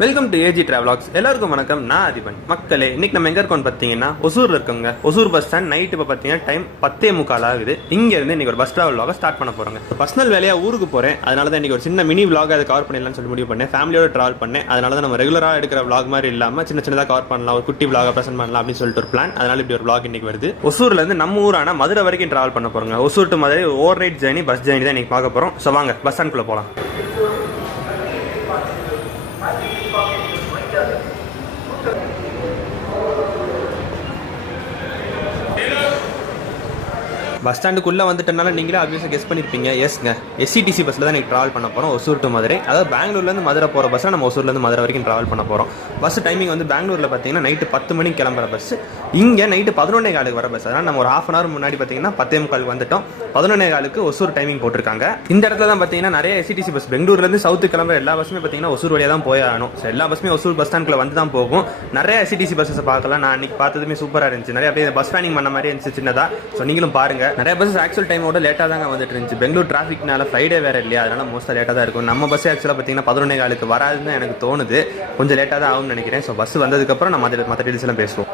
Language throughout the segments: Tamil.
Welcome to AG டிராவலாக்ஸ். எல்லாருக்கும் வணக்கம். நான் அதிபன். மக்களே, இன்னைக்கு நம்ம எங்க இருக்கோம் பாத்தீங்கன்னா ஒசூர்ல இருக்கோங்க. Hosur bus stand. நைட் இப்ப பாத்தீங்கன்னா டைம் 10:45 ஆகுது. இங்க இருந்து இன்னைக்கு ஒரு பஸ் டிராவல் vlog ஸ்டார்ட் பண்ண போறோங்க. பர்சனல் வேலையா ஊருக்கு போறேன், அதனால தான் இன்னைக்கு ஒரு சின்ன மினி vlog அதை கவர் பண்ணிடலாம்னு சொல்லி முடிவு பண்ணேன். ஃபேமிலியோட டிராவல் பண்ணேன், அதனால தான் நம்ம ரெகுலரா எடுக்கிற vlog மாதிரி இல்லாம சின்ன சின்னதா கவர் பண்ணலாம், ஒரு குட்டி vlog பிரசன்ட் பண்ணலாம் அப்படின்னு சொல்லிட்டு ஒரு பிளான். அதனால இப்படி ஒரு vlog இன்னைக்கு வருது. ஒசூர்ல இருந்து நம்ம ஊரான மதுரை வரைக்கும் டிராவல் பண்ண போறோங்க. Hosur to Madurai overnight journey, bus journey தான் இன்னைக்கு பார்க்க போறோம். சோ வாங்க பஸ் ஸ்டாண்ட்குள்ள போலாம். பஸ் ஸ்டாண்டுக்குள்ளே வந்துட்டனால நீங்களே ஆப்வியஸாக கெஸ் பண்ணியிருப்பீங்க. எஸ்ங்க, எஸ்சிடிசி பஸ்ஸில் தான் நீங்கள் ட்ராவல் பண்ண போகிறோம் ஒசூர் டு மதுரை. அதாவது பெங்களூர்லேருந்து மதுரை போகிற பஸ்ஸை நம்ம ஒசூர்லேருந்து மதுரை வரைக்கும் ட்ராவல் பண்ண போகிறோம். பஸ் டைமிங் வந்து பெங்களூரில் பார்த்தீங்கன்னா நைட்டு 10 மணிக்கு கிளம்புற பஸ், இங்கே நைட்டு 11:15 வர பஸ். அதனால் நம்ம ஒரு ½ hour முன்னாடி பார்த்தீங்கன்னா 10:45 வந்துட்டோம். 11:15 ஒசூர் டைமிங் போட்டிருக்காங்க. இந்த இடத்துல தான் பார்த்தீங்கன்னா நிறைய எஸ்சிடிசி பஸ், பெங்களூர்லேருந்து சவுத்து கிளம்புற எல்லா பஸ்ஸுமே பார்த்தீங்கன்னா ஒசூர் வழியாக தான் போய் ஆகணும். ஸோ எல்லா பஸ்ஸுமே ஒசூர் பஸ் ஸ்டாண்டில் வந்து தான் போகும். நிறைய எஸ்சிடிசி பஸ்ஸை பார்க்கலாம். நான் அன்றைக்கி பார்த்ததுமே சூப்பராக இருந்துச்சு. நிறைய அப்படியே பஸ் ஸ்டாண்டிங் பண்ண மாதிரி இருந்துச்சு சின்னதாக. ஸோ நீங்களும் பாருங்கள். நிறைய பஸ் ஆக்சுவல் டைமோட லேட்டாக தாங்க வந்துட்டு இருந்துச்சு. பெங்களூர் டிராஃபிக்னால ஃப்ரைடே வேறு இல்லையா, அதனால மோஸ்ட்டாக லேட்டாக தான் இருக்கும். நம்ம பஸ் ஆக்சுவலாக பார்த்தீங்கன்னா 11:15 வராதுன்னு எனக்கு தோணுது. கொஞ்சம் லேட்டாக தான் ஆகும்னு நினைக்கிறேன். ஸோ பஸ் வந்ததுக்கப்புறம் நம்ம மற்ற டீல்ஸ் எல்லாம் பேசுவோம்.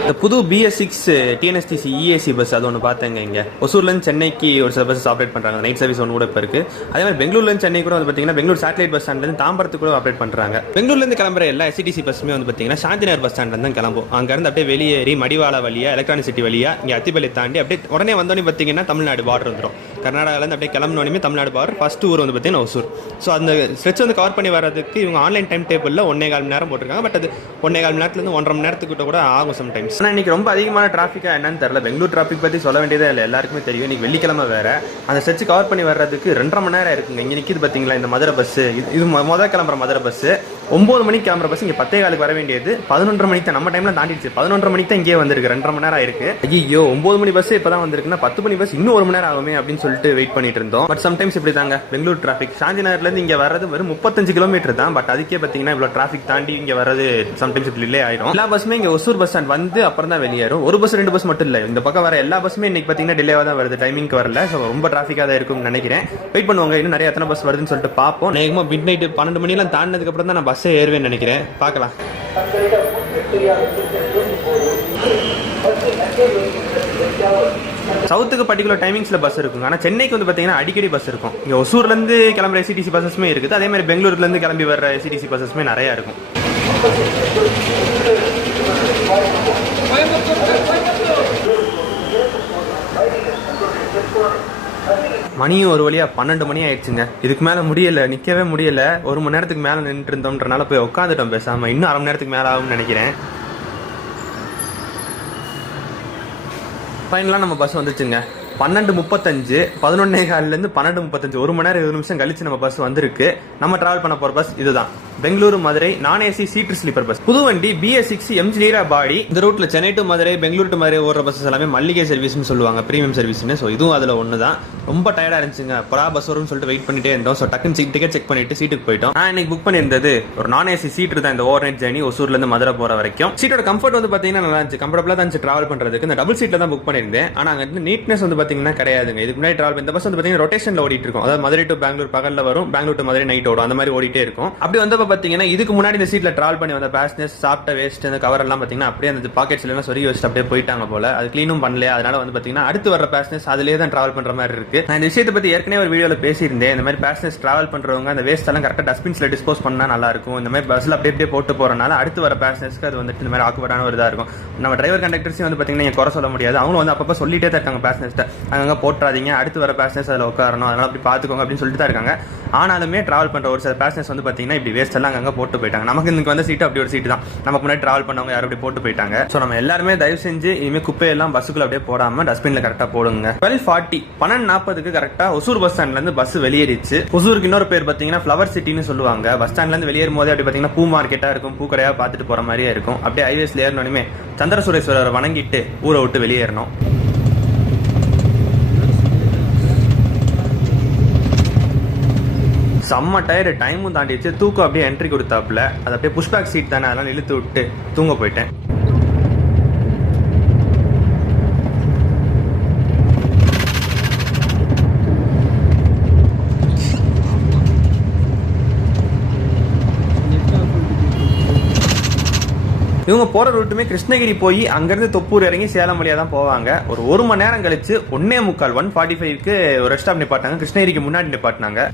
இந்த புது BS6 TNSTC EAC பஸ் அது ஒன்று பார்த்தேங்க. இங்கே ஒசூர்லேருந்து சென்னைக்கு ஒரு சில பஸ் ஆப்ரேட் பண்ணுறாங்க. நைட் சர்வீஸ் ஒன்று கூட இப்போ இருக்குது. அதே மாதிரி பெங்களூர்லேருந்து சென்னை கூட வந்து பார்த்தீங்கன்னா பெங்களூர் சேட்டலைட் பஸ் ஸ்டாண்ட்லேருந்து தாம்பரத்துக்கு கூட ஆப்ரேட் பண்ணுறாங்க. பெங்களூர்லேருந்து கிளம்புற எல்லா எஸ்சிடிசி பஸ்ஸுமே வந்து பார்த்தீங்கன்னா சாந்திநகர் பஸ் ஸ்டாண்ட்ல தான் கிளம்பும். அங்கேருந்து அப்படியே வெளியேறி மடிவாளா வழியா எலக்ட்ரானிக் சிட்டி வழியா இங்கே அத்திப்பள்ளி தாண்டி அப்படியே உடனே வந்தோடனே பார்த்தீங்கன்னா தமிழ்நாடு பார்டர் வந்துடும். கர்நாடகாலேருந்து அப்படியே கிளம்பினோடனே தமிழ்நாடு பார்டர். ஃபர்ஸ்ட் ஊர் வந்து பார்த்தீங்கன்னா ஒசூர். ஸோ அந்த ஸ்ட்ரெச் வந்து கவர் பண்ணி வரதுக்கு இவங்க ஆன்லைன் டைம் டேபிளில் 1.25 மணி நேரம் போட்டிருக்காங்க. பட் அது 1.25 மணி நேரத்துலேருந்து 1.5 மணி நேரத்துக்கிட்ட கூட ஆகும் சம்டைம்ஸ். ஆனால் இன்னைக்கு ரொம்ப அதிகமான டிராஃபிக்கா என்னன்னு தெரியல. பெங்களூர் டிராஃபிக் பற்றி சொல்ல வேண்டியதே இல்லை, எல்லாருக்குமே தெரியும். இன்னைக்கு வெள்ளிக்கிழமை வேற. அந்த ஸ்ட்ரெச் கவர் பண்ணி வர்றதுக்கு 2.5 மணி நேரம் இருக்குங்க. இங்கே நிற்கிது பார்த்தீங்களா இந்த மதுரை பஸ். இது முதல் கிளம்புற மதுரை பஸ். 9 மணிக்கு கிளம்புற பஸ் இங்கே 10:15 வர வேண்டியது 11:30 மணிக்கு தான். நம்ம டைம்ல தாண்டிடுச்சு. 11:30 மணிக்கு தான் இங்கே வந்திருக்கு. 2.5 மணி நேரம் ஆயிருக்கு. ஐயோ, 9 மணி பஸ் இப்பதான் வந்திருக்குன்னா 10 மணி பஸ் இன்னும் 1 மணி நேரம் ஆகுமே அப்படின்னு சொல்லிட்டு வெயிட் பண்ணிட்டு இருந்தோம். பட் சம்டைம்ஸ் இப்படி தாங்க பெங்களூர் டிராஃபிக். சாந்தி நகர்ல இருந்து இங்க வர்றது வெறும் 35 கிலோமீட்டர் தான். பட் அதுக்கே பாத்தீங்கன்னா இவ்வளவு டிராஃபிக் தாண்டி இங்க வர்றது சம்டைம்ஸ் டிலே ஆயிடும். எல்லா பஸ்ஸுமே இங்க ஒசூர் பஸ் ஸ்டாண்ட் வந்து அப்புறம் தான் வெளியேறும். ஒரு பஸ் 2 பஸ் மட்டும் இல்ல, இந்த பக்கம் வர எல்லா பஸ்ஸுமே இன்னைக்கு பாத்தீங்கன்னா டிலேவா தான் வருது. டைமிங்க்கு வரல. ஸோ ரொம்ப டிராஃபிக்கா தான் இருக்கும்னு நினைக்கிறேன். வெயிட் பண்ணுவாங்க, இன்னும் நிறைய எத்தனை பஸ் வருதுன்னு சொல்லிட்டு பார்ப்போம். நேகமா மிட் நைட் 12 மணிலாம் தாண்டினதுக்கு அப்புறம் தான் நான் பஸ்ஸே ஏறுவேன்னு நினைக்கிறேன். பார்க்கலாம். சவுத்துக்கு பர்டிகுலர் டைமிங்ஸ்ல பஸ் இருக்குங்க. ஆனா சென்னைக்கு வந்து பாத்தீங்கன்னா அடிக்கடி பஸ் இருக்கும். இங்க ஒசூர்ல இருந்து கிளம்புற எஸ்சிடிசி பஸ்ஸஸ்மே இருக்குது. அதே மாதிரி பெங்களூர்ல இருந்து கிளம்பி வர்ற எஸ்சிடிசி பஸ்ஸஸ்மே நிறைய இருக்கும். மணியும் ஒரு வழியா 12 மணி ஆயிடுச்சுங்க. இதுக்கு மேல முடியல, நிக்கவே முடியல. 1 மணி நேரத்துக்கு மேல நின்று இருந்தோம்ன்றனால போய் உட்காந்துட்டோம் பேசாம. இன்னும் 1/2 மணி நேரத்துக்கு மேல ஆகும்னு நினைக்கிறேன். ஃபைனலாக நம்ம பஸ் வந்துச்சுங்க. 12:35 11:15 12:35 1 மணி நேரம் 20 நிமிஷம் கழிச்சு நம்ம பஸ் வந்திருக்கு. நம்ம டிராவல் பண்ண போற பஸ் இதுதான், பெங்களூரு மதுரை நான் ஏசி சீட்டர் ஸ்லீப்பர் பஸ். புது வண்டி BS6 MG பாடி. இந்த ரூட்ல சென்னை டு மதுரை, பெங்களூர் டு மதுரை ஓடுற பஸ் எல்லாமே மல்லிகை சர்வீஸ்னு சொல்லுவாங்க, பிரீமியம் சர்வீஸ்னு. ஸோ இதுவும் அதுல ஒண்ணுதான். ரொம்ப டயர்டா இருந்துச்சுங்க. பரா பஸ் வரும்னு சொல்லிட்டு வெயிட் பண்ணிட்டே இருந்தோம். ஸோ டக்குன்னு டிக்கெட் செக் பண்ணிட்டு சீட்டுக்கு போயிட்டோம். நான் இன்னைக்கு புக் பண்ணியிருந்தது ஒரு நான் ஏசி சீட்டர் தான். இந்த ஓவர் நைட் ஜர்னி ஒசூர்ல இருந்து மதுரை போற வரைக்கும் சீட்டோட கம்ஃபர்ட் வந்து பாத்தீங்கன்னா நல்லா இருந்துச்சு, கம்ஃபர்டபுளா தான் டிராவல் பண்றதுக்கு. இந்த டபுள் சீட்ல தான் புக் பண்ணியிருந்தேன். ஆனா அங்க நீட்னஸ் வந்து பாத்தீங்கன்னா கிடையாதுங்க. இதுக்கு முன்னாடி டிராவல் இந்த பஸ் வந்து பாத்தீங்கன்னா ரொட்டேஷன்ல ஓடிட்டு இருக்கும். அதாவது மதுரை டு பெங்களூர் பகல்ல வரும், பெங்களூர் டு மதுரை நைட் ஓடும். அந்த மாதிரி ஓடிட்டே இருக்கும். அப்படி வந்தப்ப பாத்தீங்கன்னா இதுக்கு முன்னாடி இந்த சீட்ல டிராவல் பண்ணி வந்த பேசஞ்சர்ஸ் சாப்பிட்ட வேஸ்ட் அந்த கவர் எல்லாம் பாத்தீங்கன்னா அப்படியே அந்த பாக்கெட்ஸ்ல எல்லாம் சொருகி வச்சுட்டு அப்படியே போயிட்டாங்க போல. அது கிளீனும் பண்ணல. அதனால வந்து பாத்தீங்கன்னா அடுத்து வர பேசஞ்சர்ஸ் அதுலயே தான் டிராவல் பண்ற மாதிரி இருக்கு. நான் இந்த விஷயத்தை பத்தி ஏற்கனவே ஒரு வீடியோல பேசியிருந்தேன். இந்த மாதிரி பேசஞ்சர்ஸ் டிராவல் பண்றவங்க அந்த வேஸ்ட் எல்லாம் கரெக்டா டஸ்ட்பின்ஸ்ல டிஸ்போஸ் பண்ணா நல்லா இருக்கும். இந்த மாதிரி பஸ்ல அப்படியே போட்டு போறனால அடுத்து வர பேசஞ்சர்ஸ்க்கு அது வந்துட்டு இந்த மாதிரி ஆக்குபடான ஒரு இதா இருக்கும். நம்ம டிரைவர் கண்டக்டர்ஸையும் வந்து பாத்தீங்கன்னா குறை சொல்ல முடியாது. அவங்க வந்து அப்பப்ப சொல்லிட்டே தான் இருக்காங்க பேசஞ்சர்ஸ்ட்ட, அங்க போட்டுறாதீங்க, அடுத்து வர பேசஞ்சர்ஸ் அதுல உட்காரணும், அதனால அப்படி பாத்துக்கோங்க அப்படின்னு சொல்லிட்டு தான் இருக்காங்க. ஆனாலுமே டிராவல் பண்ற ஒரு சில பேசஞ்சர்ஸ் வந்து பாத்தீங்கன்னா இப்படி வேஸ்ட் எல்லாம் அங்க போட்டு போயிட்டாங்க. நமக்கு இன்னைக்கு வந்த சீட் அப்படி ஒரு சீட் தான். நமக்கு முன்னாடி டிராவல் பண்ணவங்க யாரும் அப்படி போட்டு போயிட்டாங்க. சோ நம்ம எல்லாருமே தயவு செஞ்சு இனிமே குப்பையெல்லாம் பஸ்ஸுக்குள்ள அப்படியே போடாம டஸ்ட்பின்ல கரெக்டா போடுங்க. 12:40 12:40 கரெக்டா ஒசூர் பஸ் ஸ்டாண்ட்ல இருந்து பஸ் வெளியேறிச்சு. ஒசூருக்கு இன்னொரு பேர் பாத்தீங்கன்னா ஃபிளவர் சிட்டின்னு சொல்லுவாங்க. பஸ் ஸ்டாண்ட்ல இருந்து வெளியேறும் போதே அப்படி பாத்தீங்கன்னா பூ மார்க்கெட்டா இருக்கும், பூக்கடையா பார்த்துட்டு போற மாதிரியே இருக்கும். அப்படியே ஹைவேஸ்ல ஏறணுமே சந்திரசுரேஸ்வரரை வணங்கிட்டு ஊரை விட்டு வெளியேறணும். செம்ம டயர்டு, டைமும் தாண்டிடுச்சு. தூக்கம் அப்படியே என்ட்ரி கொடுத்தாப்புல. அது அப்படியே புஷ்பேக் சீட் தானே, அதெல்லாம் இழுத்து விட்டு தூங்க போயிட்டேன். இவங்க போற ரூட்டுமே கிருஷ்ணகிரி போய் அங்கிருந்து தொப்பூர் இறங்கி சேலம் வழியா தான் போவாங்க. ஒரு மணி நேரம் கழிச்சு 1:45 ஒரு ரெஸ்ட் ஸ்டாப் நிப்பாட்டாங்க. கிருஷ்ணகிரிக்கு முன்னாடி நிப்பாட்டினாங்க.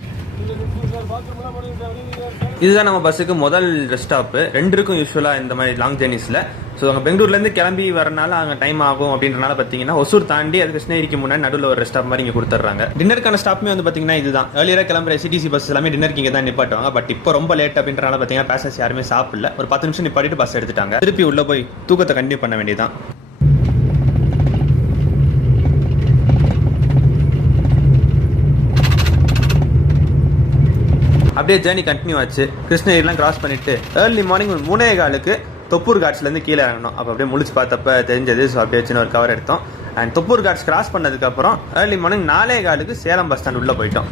இதுதான் நம்ம பஸ்ஸுக்கு முதல் ரெஸ்ட் ஸ்டாப். 2 இருக்கும் யூஸ்வலா இந்த மாதிரி லாங் ஜெர்னிஸ்ல. ஸோ அங்கே பெங்களூர்லேருந்து கிளம்பி வரனால அங்கே டைம் ஆகும் அப்படின்றனால பார்த்தீங்கன்னா ஒசூர் தாண்டி அது கிருஷ்ணகிரிக்கு முன்னாடி நடுவில் ஒரு ரெஸ்ட் ஸ்டாப் மாதிரி இங்கே கொடுத்துட்றாங்க. டின்னருக்கான ஸ்டாப்புமே வந்து பார்த்தீங்கன்னா இதுதான். ஏர்லியராக கிளம்புற சிடிசி பஸ் எல்லாமே டின்னருக்கு இங்கே தான் நிப்பாட்டுவாங்க. பட் இப்போ ரொம்ப லேட் அப்படின்றனால பார்த்தீங்கன்னா பேசஞ்சர்ஸ் யாருமே சாப்பிடல. ஒரு 10 நிமிஷம் நிப்பாட்டிட்டு பஸ் எடுத்துட்டாங்க. திருப்பி உள்ள போய் தூக்கத்தை கண்டினியூ பண்ண வேண்டியதான். அப்படியே ஜேர்னி கண்டினியூ ஆச்சு. கிருஷ்ணகிரிலாம் கிராஸ் பண்ணிட்டு ஏர்லி மார்னிங் 3:15 தொப்பூர் காட்ஸ்லேருந்து கீழே இறங்கணும். அப்போ அப்படியே முழிச்சு பார்த்தப்ப தெரிஞ்சது. ஸோ அப்படியே சின்ன ஒரு கவர் எடுத்தோம். அண்ட் தொப்பூர் காட்ஸ் கிராஸ் பண்ணதுக்கப்புறம் early morning 4:15 Salem bus stand உள்ளே போயிட்டோம்.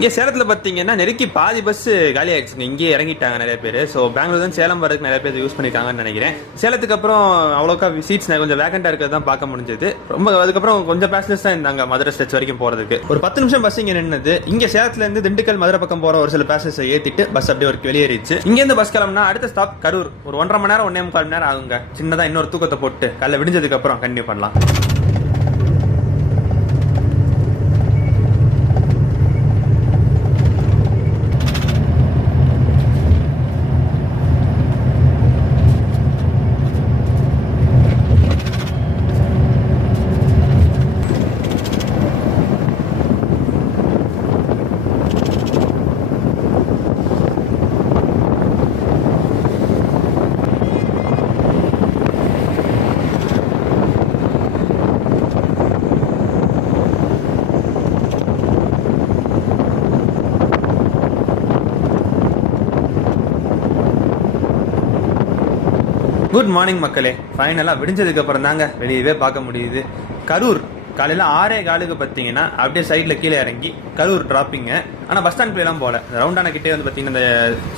இங்கே சேலத்தில் பார்த்தீங்கன்னா நெருக்கி பாதி பஸ் காலி ஆயிடுச்சுங்க. இங்கேயே இறங்கிட்டாங்க நிறைய பேர். ஸோ பெங்களூர் தான் சேலம் வரதுக்கு நிறைய பேர் யூஸ் பண்ணியிருக்காங்கன்னு நினைக்கிறேன். சேலத்துக்கு அப்புறம் அவ்வளோக்கா சீட்ஸ் கொஞ்சம் வேகண்டாக இருக்கிறது தான் பார்க்க முடிஞ்சது. ரொம்ப அதுக்கப்புறம் கொஞ்சம் பேசஞ்சர்ஸ் தான் இருந்தாங்க மதுரை ஸ்டேச் வரைக்கும் போகிறதுக்கு. ஒரு 10 நிமிஷம் பஸ் இங்கே நின்னது. இங்கே சேலத்துலேருந்து திண்டுக்கல் மதுரை பக்கம் போகிற ஒரு சில பேசஞ்சர்ஸை ஏற்றிட்டு பஸ் அப்படியே ஒரு வெளியேறிச்சு. இங்கேருந்து பஸ் கிளம்புனா அடுத்த ஸ்டாப் கரூர். ஒரு 1.5 மணி நேரம் 1.25 மணி நேரம் ஆகுங்க. சின்னதாக இன்னொரு தூக்கத்தை போட்டு காலைல விடிஞ்சதுக்கு அப்புறம் கண்டினியூ பண்ணலாம். குட் மார்னிங் மக்களே. ஃபைனலாக விடிஞ்சதுக்கு அப்புறம் தாங்க வெளியவே பார்க்க முடியுது. கரூர் காலையில் 6:15 பார்த்தீங்கன்னா அப்படியே சைடில் கீழே இறங்கி கரூர் டிராப்பிங்க. ஆனால் பஸ் ஸ்டாண்ட் எல்லாம் போகல. ரவுண்டான கிட்டே வந்து பார்த்தீங்கன்னா இந்த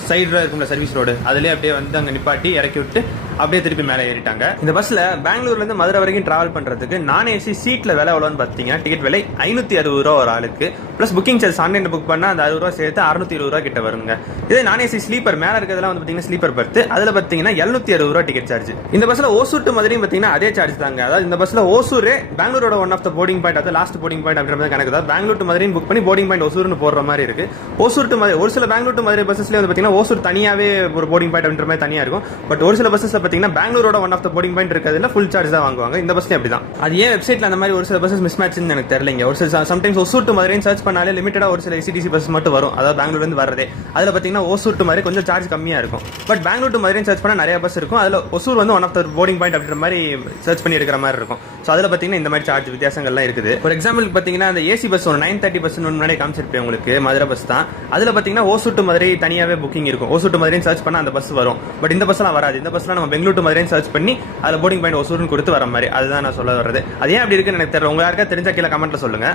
சைடில் இருக்கும்ல சர்வீஸ் ரோடு, அதுலேயே அப்படியே வந்து அங்கே நிப்பாட்டி இறக்கி விட்டு அப்படியே திருப்பி மேலே ஏறிட்டாங்க. இந்த பஸ்ஸில் பெங்களூர்லேருந்து மதுரை வரைக்கும் டிராவல் பண்ணுறதுக்கு நான் ஏசி சீட்டில் விலை எவ்வளோன்னு பார்த்தீங்கன்னா டிக்கெட் விலை 560 ஒரு ஆளுக்கு. ப்ளஸ் புக்கிங் சார்ஜ் ஆன்லைனில் புக் பண்ணால் அந்த 60 சேர்த்து 620 கிட்ட வருங்க. இதே நான் ஏசி ஸ்லீப்பர் மேலே இருக்கிறதுலாம் வந்து பார்த்தீங்கன்னா ஸ்லீப்பர் பர்த்து, அதில் பார்த்தீங்கன்னா 760 டிக்கெட் சார்ஜ். இந்த பஸ்ஸில் ஓசூர் டு மதுரையும் பார்த்தீங்கன்னா அதே சார்ஜ் தாங்க. அதாவது இந்த பஸ்ஸில் ஓசூரே பெங்களூரோட one of the boarding point, அது லாஸ்ட் போர்டிங் பாயிண்ட் அப்படின்ற கணக்கு தான். பெங்களூர் டு மதுரையும் புக் பண்ணி போர்டிங் பாயிண்ட் ஓசூர்னு போடுற மாதிரி இருக்கு. ஓசூர் டு மதுரை ஒரு சில பெங்களூர் டு மதுரை பஸ்ஸஸ்ல வந்து பார்த்தீங்கன்னா ஓசூர் தனியாவே ஒரு போர்டிங் பாயிண்ட் அப்படின்ற மாதிரி தனியாக இருக்கும். பட் ஒரு சில பஸ்ஸஸ்ல பார்த்தீங்கன்னா பெங்களூரோட one of the boarding point இருக்கிறதுல ஃபுல் சார்ஜ் தான் வாங்குவாங்க. இந்த பஸ்ல அப்படிதான். அது ஏன் வெப்சைட்ல அந்த மாதிரி ஒரு சில பஸ்ஸஸ் மிஸ் மேட்ச்னு எனக்கு தெரியலங்க. ஒரு சில சம்டைம்ஸ் ஓசூர் டு மதுரைன்னு சர்ச் பண்ணாலே லிமிட்டடா ஒரு சில எஸ்டிசி பஸ் மட்டும் வரும். அதாவது பெங்களூர்ல இருந்து வரதே. அதுல பார்த்தீங்கன்னா ஓசூர் டு மதுரை கொஞ்சம் சார்ஜ் கம்மியா இருக்கும். பட் பெங்களூர் டு மதுரைன்னு சர்ச் பண்ணா நிறைய பஸ் இருக்கும். அதுல ஒசூர் வந்து one of the boarding point அப்படின்ற மாதிரி சர்ச் பண்ணி எடுக்கிற மாதிரி இருக்கும். ஸோ அதில் பார்த்தீங்கன்னா இந்த மாதிரி சார்ஜ் வித்தியாசங்கள்லாம் இருக்குது. ஒரு எக்ஸாம்பிள் பார்த்தீங்கன்னா அந்த ஏசி பஸ் ஒரு 9:30 பஸ் முன்னாடி காமிச்சிருப்பேன் உங்களுக்கு, மதுரை பஸ் தான். அதில் பார்த்தீங்கன்னா ஓசூர் டு மதுரை தனியாகவே புக்கிங் இருக்கும். ஓசூர் டு மதுரைன்னு சர்ச் பண்ணால் அந்த பஸ் வரும். பட் இந்த பஸ்லாம் வராது. இந்த பஸ்லாம் நம்ம பெங்களூர் டு மதுரைன்னு சர்ச் பண்ணி அதில் போர்டிங் பாயிண்ட் ஒசூர்னு கொடுத்து வர மாதிரி. அதுதான் நான் சொல்ல வர்றது. அது ஏன் அப்படி இருக்குன்னு எனக்கு தெரியல. உங்க யாருக்கா தெரிஞ்சா கீழே கமெண்ட்ல சொல்லுங்க.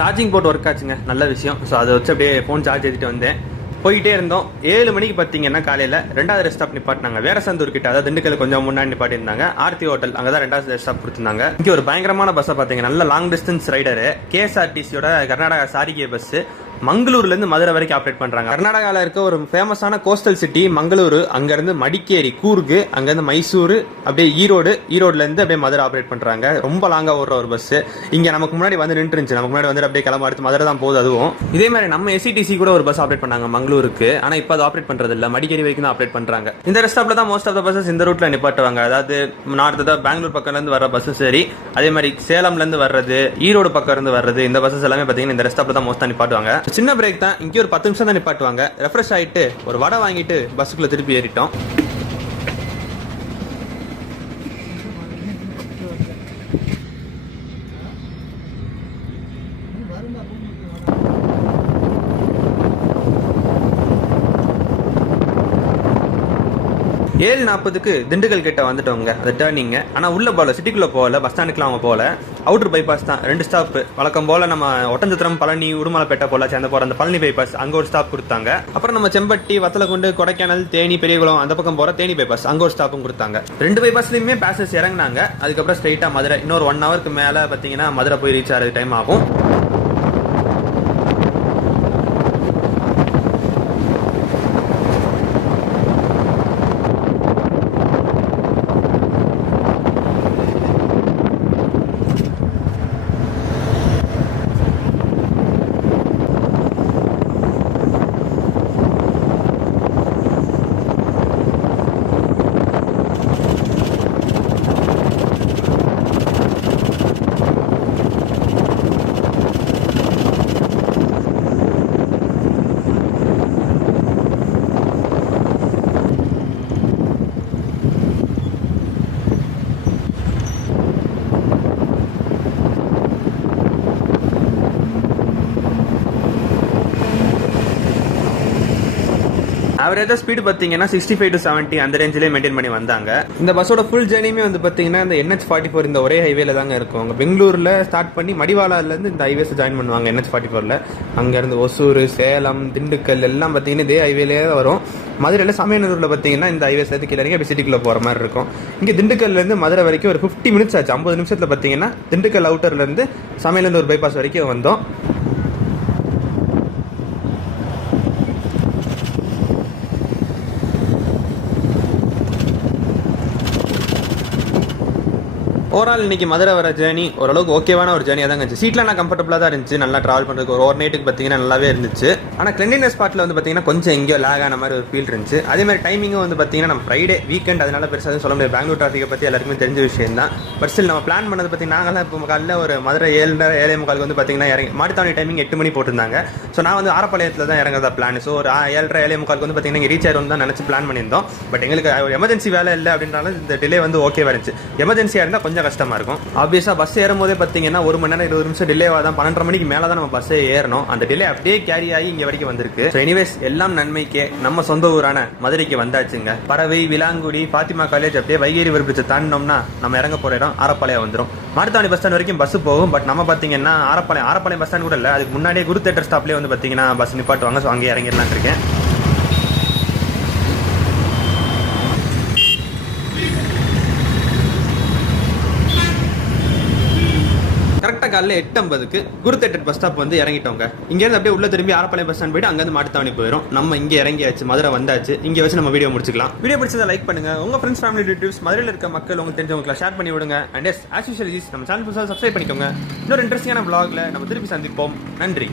சார்ஜிங் போர்ட் ஒர்க் ஆச்சுங்க, நல்ல விஷயம். ஸோ அதை வச்சு அப்படியே ஃபோன் சார்ஜ் ஏற்றிட்டு வந்தேன். போயிட்டே இருந்தோம். 7 மணிக்கு பார்த்தீங்கன்னா காலையில் 2வது ரெஸ்ட் ஸ்டாப் நிப்பாட்டினாங்க. வேடசந்தூர் கிட்ட, அதாவது திண்டுக்கல் கொஞ்சம் முன்னாடி நிப்பாட்டி இருந்தாங்க. ஆர்த்தி ஹோட்டல் அங்கே தான் 2வது ரெஸ்ட் ஸ்டாப் கொடுத்துருந்தாங்க. இங்கே ஒரு பயங்கரமான பஸ்ஸை பார்த்தீங்க, நல்ல லாங் டிஸ்டன்ஸ் ரைடரு. கேஎஸ்ஆர்டிசியோட கர்நாடகா சாரிகே பஸ் மங்களூர்ல இருந்து மதுரை வரைக்கும் ஆப்ரேட் பண்றாங்க. கர்நாடகாவில் இருக்க ஒரு ஃபேமஸான கோஸ்டல் சிட்டி மங்களூரு. அங்க இருந்து மடிக்கேரி, கூர்கு, அங்க இருந்து மைசூர், அப்படியே ஈரோடுல இருந்து அப்படியே மதுரை ஆப்ரேட் பண்றாங்க. ரொம்ப லாங்கா ஓடுற ஒரு பஸ். இங்க நமக்கு முன்னாடி வந்து நின்று இருந்துச்சு. நமக்கு முன்னாடி வந்து அப்படியே கிளம்ப அடுத்து மதுரை தான் போகுது. அதுவும் இதே மாதிரி நம்ம எஸ்சிடிசி கூட ஒரு பஸ் ஆப்ரேட் பண்ணாங்க மங்களூருக்கு. ஆனா இப்போ அது ஆப்ரேட் பண்றது இல்ல, மடிக்கேரி வரைக்கும் தான் ஆப்ரேட் பண்றாங்க. இந்த ரெஸ்ட் ஸ்டாப்ல தான் மோஸ்ட் ஆஃப் த பஸ்ஸஸ் இந்த ரூட்ல நிப்பாட்டுவாங்க. அதாவது நார்த் தான் பெங்களூர் பக்கம்ல இருந்து வர பஸ் சரி, அதே மாதிரி சேலம்ல இருந்து வர்றது, ஈரோடு பக்கம் இருந்து வர்றது, இந்த பஸ்ஸஸ் எல்லாமே பாத்தீங்கன்னா இந்த ரெஸ்ட் ஸ்டாப்ல தான் மோஸ்டா நிப்பாட்டுவாங்க. சின்ன பிரேக் தான், இங்கே ஒரு 10 நிமிஷம் தான் நிப்பாட்டுவாங்க. ரெஃப்ரெஷ் ஆயிட்டு ஒரு வடை வாங்கிட்டு பஸ்ஸுக்குள்ள திருப்பி ஏறிட்டோம். 7:40க்கு திண்டுக்கல் கிட்ட வந்துட்டவங்க அது டேர்னிங். ஆனா உள்ள போல, சிட்டிக்குள்ள போகல, பஸ் ஸ்டாண்டுக்குலாம் அவங்க போல. அவுட்டர் பைபாஸ் தான் 2 ஸ்டாப். வழக்கம் போல நம்ம ஒட்டஞ்சத்திரம், பழனி, உடுமலைப்பேட்டை போல சேர்ந்த போற அந்த பழனி பைபாஸ் அங்க ஒரு ஸ்டாப் கொடுத்தாங்க. அப்புறம் நம்ம செம்பட்டி, வத்தலகுண்டு, கொடைக்கானல், தேனி, பெரியகுளம் அந்த பக்கம் போற தேனி பைபாஸ் அங்க ஒரு ஸ்டாப்பும் கொடுத்தாங்க. 2 பைபாஸ்லயுமே பேசஞ்சர்ஸ் இறங்கினாங்க. அதுக்கப்புறம் ஸ்ட்ரைட்டா மதுரை. இன்னொரு 1 ஹவருக்கு மேல பாத்தீங்கன்னா மதுரை போய் ரீச் ஆகிறது டைம் ஆகும். அவரேஜா ஸ்பீடு பாத்தீங்கன்னா 65 to 70 அந்த ரேஞ்சிலே மெயின்டைன் பண்ணி வந்தாங்க. இந்த பஸ்ஸோட ஃபுல் ஜர்னியுமே வந்து பாத்தீங்கன்னா இந்த NH44 இந்த ஒரே ஹைவேல தாங்க இருக்கும். பெங்களூர்ல ஸ்டார்ட் பண்ணி மடிவாளால இருந்து இந்த ஹைவேஸ் ஜாயின் பண்ணுவாங்க NH44ல. அங்க இருந்து ஒசூர், சேலம், திண்டுக்கல் எல்லாம் பாத்தீங்கன்னா இதே ஹைவேலே வரும். மதுரையில சமயநல்லூர்ல பாத்தீங்கன்னா இந்த ஹைவேஸ் எடுத்து கீழே இறங்கி சிட்டிக்குள்ள போற மாதிரி இருக்கும். இங்க திண்டுக்கல்ல இருந்து மதுரை வரைக்கும் ஒரு 50 மினிட்ஸ் ஆச்சு. 50 நிமிஷத்துல பாத்தீங்கன்னா திண்டுக்கல் அவுட்டர்ல இருந்து சமயநல்லூர் பைபாஸ் வரைக்கும் வந்தோம். ஓவரால் இன்னைக்கு மதுரை வர ஜேர்னி ஓரளவுக்கு ஓகேவான ஒரு ஜேர்னியாக தான் இருந்துச்சு. சீட்ல நான் கம்ஃபர்டபுளாக தான் இருந்துச்சு. நல்லா டிராவல் பண்ணுறதுக்கு ஒரு ஓவர் நைட்டுக்கு பார்த்தீங்கன்னா நல்லாவே இருந்துச்சு. ஆனால் கிளென்லினஸ் பார்ட்டில் வந்து பார்த்தீங்கன்னா கொஞ்சம் எங்கேயோ லேக் ஆன மாதிரி ஒரு ஃபீல் இருந்துச்சு. அதே மாதிரி டைமிங்கும் வந்து பார்த்தீங்கன்னா நம்ம ஃப்ரைடே வீக்கெண்ட், அதனால பெருசாக சொல்ல முடியாது. பெங்களூர் டிராஃபிக்கை பற்றி எல்லாருக்குமே தெரிஞ்ச விஷயம் தான். பட் ஸ்டில் நம்ம பிளான் பண்ணது பார்த்தீங்கன்னா நாங்களாம் இப்போ காலையில் ஒரு மதுரை 7:30 வந்து பார்த்தீங்கன்னா இறங்கி மாட்டுத்தாவணி டைமிங் 8 மணி போட்டிருந்தாங்க. ஸோ நான் வந்து ஆரப்பாளையத்தில் தான் இறங்குறதா பிளான். ஸோ ஒரு 7:30 வந்து பார்த்தீங்கன்னா ரீச் ஆயிரும் தான் நினச்சி பிளான் பண்ணியிருந்தோம். பட் எங்களுக்கு எமர்ஜென்சி வேலை இல்லை அப்படின்றால இந்த டிலே வந்து ஓகேவா இருந்துச்சு. எமர்ஜென்சியாக இருந்தால் கொஞ்சம் கஷ்டமாக இருக்கும். ஆப்வியஸா பஸ் ஏறும் போதே பாத்தீங்கன்னா 1 மணி நேரம் 20 நிமிஷம் டிலேவா தான் 12:30 மணிக்கு மேல தான் நம்ம பஸ்ஸே ஏறணும். அந்த டிலே அப்படியே கேரி ஆகி இங்க வரைக்கும் வந்திருக்கு. எனிவேஸ் எல்லாம் நன்மைக்கே நம்ம சொந்த ஊரான மதுரைக்கு வந்தாச்சுங்க. பறவை, விலாங்குடி, பாத்திமா காலேஜ் அப்படியே வைகேரி பிரிட்ஜை தாண்டினோம்னா நம்ம இறங்க போற இடம் ஆரப்பாளையம் வந்துடும். மாட்டுத்தாவணி பஸ் ஸ்டாண்ட் வரைக்கும் பஸ் போகும். பட் நம்ம பாத்தீங்கன்னா ஆரப்பாளையம் பஸ் ஸ்டாண்ட் கூட இல்ல, அதுக்கு முன்னாடியே குரு தேட்டர் ஸ்டாப்லயே வந்து பாத்தீங்கன்னா பஸ் நிப்பாட்டுவாங்க. ஸோ அங்கே இறங்கிடலாம் இருக்கேன். கரெக்டாக காலையில் 8:50க்கு குரு தேட்டர் பஸ் ஸ்டாப் வந்து இறங்கிட்டோங்க. இங்கேருந்து அப்படியே உள்ள திரும்பி ஆரப்பாளையம் பஸ் ஸ்டாண்ட் போயிட்டு அங்கேருந்து மாட்டுத்தாவணி போயிடும். நம்ம இங்கே இறங்கியாச்சு, மதுரை வந்தாச்சு. இங்கே வச்சு நம்ம வீடியோ முடிச்சுக்கலாம். வீடியோ பிடிச்சதை லைக் பண்ணுங்க. உங்க ஃப்ரெண்ட்ஸ், ஃபேமிலி, ரிலேட்டிவ்ஸ், மதுரையில் இருக்க மக்கள் உங்களுக்கு தெரிஞ்சவங்களுக்கு ஷேர் பண்ணி விடுங்க. அண்ட் எஸ் ஆஸ் யூஷுவல் நம்ம சேனல் புதுசாக சப்ஸ்கிரைப் பண்ணிக்கோங்க. இன்னொரு இன்ட்ரெஸ்டிங்கான vlogல நம்ம திருப்பி சந்திப்போம். நன்றி.